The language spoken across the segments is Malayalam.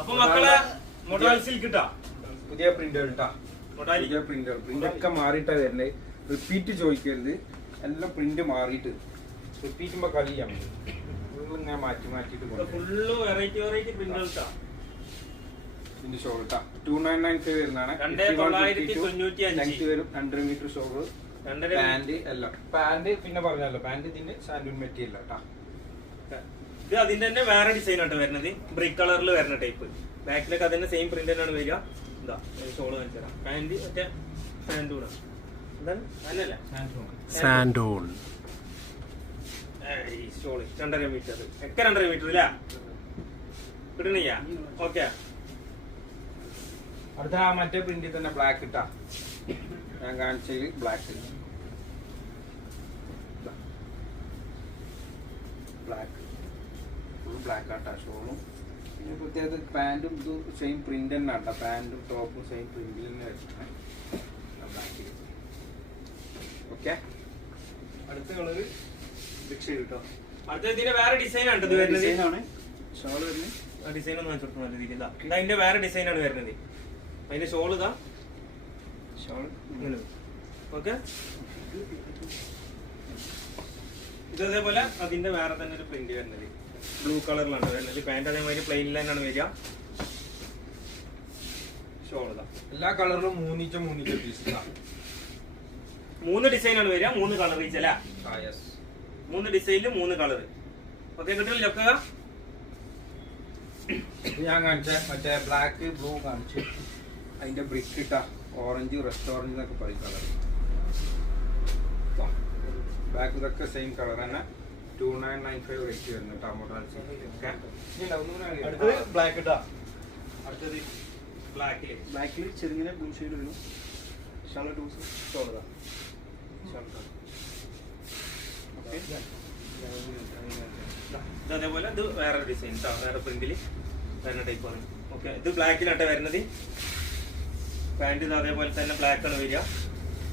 അപ്പൊ മക്കളെ മൊഡാൽ സിൽക്ക് ഇട്ടാ പുതിയ പ്രിന്റർ ഇട്ടാ പുതിയ പ്രിന്റ് ഒക്കെ മാറിയിട്ടാ വരുന്നത്. റിപ്പീറ്റ് ചോദിക്കരുത്, എല്ലാം പ്രിന്റ് മാറിയിട്ട് റിപ്പീറ്റുമ്പോ കളി ചെയ്യാൻ പറ്റും. ഫുള്ള് ഇങ്ങനെ മാറ്റിയിട്ട് ഫുള്ള് വെറൈറ്റി പ്രിന്റുകൾ ഇട്ടാ. ഇതിന്റെ ഷോൾ ഇട്ടാ 2995 വരുന്നതാണ്. 2995 വരും. 2 മീറ്റർ ഷോൾ, പാന്റ് എല്ലാം. പാന്റ് പിന്നെ പറഞ്ഞല്ലോ, പാന്റ് ഇതിന്റെ സാൻഡൂൺ മെറ്റീരിയൽ കേട്ടാ. ഇത് അതിന്റെ തന്നെ വേറെ ഡിസൈൻ ആയിട്ട് വരുന്നത്, ബ്രിക്ക് കളറിൽ വരുന്ന ടൈപ്പ്. ബാക്കിലൊക്കെ അതിന്റെ സെയിം പ്രിന്റ് തന്നെയാണ് വരിക. എന്താ ഷോള് കാണിച്ചു തരാം. പാന്റ് മറ്റേ സാൻഡൂൺ എന്താണ് അതിനല്ല സാൻഡൂൺ ഷോള് 2.5 മീറ്റർ ഒക്കെ 2.5 മീറ്റർ ഇല്ല കിട്ടണില്ല. ഓക്കെ, അടുത്ത മറ്റേ പ്രിന്റിൽ തന്നെ ബ്ലാക്ക് ഇട്ടാ. ഞാൻ കാണിച്ചതിൽ ബ്ലാക്ക് ബ്ലാക്ക് ആട്ടാ ഷോളും. പിന്നെ പ്രത്യേകത പാന്റും ഇതും സെയിം പ്രിന്റ് തന്നെ ആട്ടാ. പാന്റും ടോപ്പും സെയിം പ്രിന്റിൽ തന്നെ വെച്ചിട്ടാണ് ബ്ലാക്ക്. ഓക്കെ, അടുത്ത കളറ് ബിഗ് ഷെയ്ഡ് കേട്ടോ. അടുത്ത ഇതിന്റെ വേറെ ഡിസൈൻ ആണ് ഇത് വരുന്നത്. ഷോൾ വരുന്നത് ഡിസൈൻ ഒന്ന് കാണിച്ചു കൊടുക്കുന്ന രീതിയിൽ ഇതാ. അതിന്റെ വേറെ ഡിസൈൻ ആണ് വരുന്നത്. അതിന്റെ ഷോൾ ഇതാ. ഷോൾ ഓക്കെ, ഇതേപോലെ അതിന്റെ വേറെ തന്നെ ഒരു പ്രിന്റ് വരുന്നത് ബ്ലൂ കളറിലാണ് വരുന്നത്. പാന്റ് അതേമാതിരി പ്ലെയിനിൽ തന്നെയാണ് വരിക. ഷോൾ ഇതാ. എല്ലാ കളറിലും മൂന്നിച്ച പീസ്. 3 ഡിസൈൻ ആണ് വരിക, 3 കളർ ഈച്ച് അല്ല. 3 ഡിസൈനിൽ 3 കളർ. ഓക്കെ, കിട്ടില്ല ഒക്കെ. ഞാൻ കാണിച്ച മറ്റേ ബ്ലാക്ക് ബ്ലൂ കാണിച്ചു. അതിന്റെ ബ്രിക്ക് ഇട്ട ഓറഞ്ച്, റെസ്റ്റ് ഓറഞ്ച് എന്നൊക്കെ പറയും കളർ. ബാക്ക് ഇതൊക്കെ സെയിം കളർ തന്നെ. 2995 റേറ്റ് വരുന്നു കേട്ടോ. അടുത്തത് ബ്ലാക്ക് ഇട്ടാ. അടുത്തത് ബ്ലാക്കിൽ ചെറുങ്ങനെ ബ്ലൂ ഷെയ്ഡ് വരും. ഷോൾ അതേപോലെ ഇത് വേറെ ഡിസൈൻ വേറെ പ്രിന്റില് വരുന്ന ടൈപ്പ് ആണ്. ഓക്കെ, ഇത് ബ്ലാക്കിലാട്ടെ വരുന്നത്. പാന്റ് ഇത് അതേപോലെ തന്നെ ബ്ലാക്ക് ആണ് വരിക.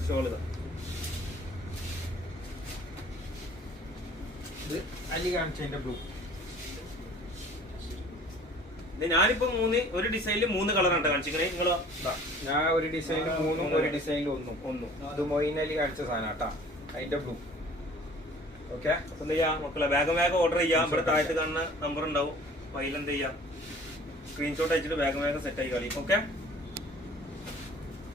ഷോൾ ഇതാ. ഇത് അലി കാണിച്ചതിന്റെ ബ്ലൂ. ഞാനിപ്പോ ഒരു ഡിസൈനിൽ 3 കളറാണ് കാണിച്ചിരിക്കണേ. നിങ്ങളോ? ഞാൻ ഒരു ഡിസൈനിൽ 3ഉം ഒരു ഡിസൈനിൽ ഒന്നും. ഇത് മൊയിൻ അലി കാണിച്ച സാധനം കേട്ടാ. അതിന്റെ ബ്ലൂ. ഓക്കെ, എന്ത് ചെയ്യാം മക്കളെ, വേഗം ഓർഡർ ചെയ്യാം. ഇവിടെ താഴത്ത് കാണുന്ന നമ്പർ ഉണ്ടാവും. അതിൽ എന്ത് ചെയ്യാം, സ്ക്രീൻഷോട്ട് അയച്ചിട്ട് വേഗം സെറ്റ് ആയി കളി. ഓക്കെ.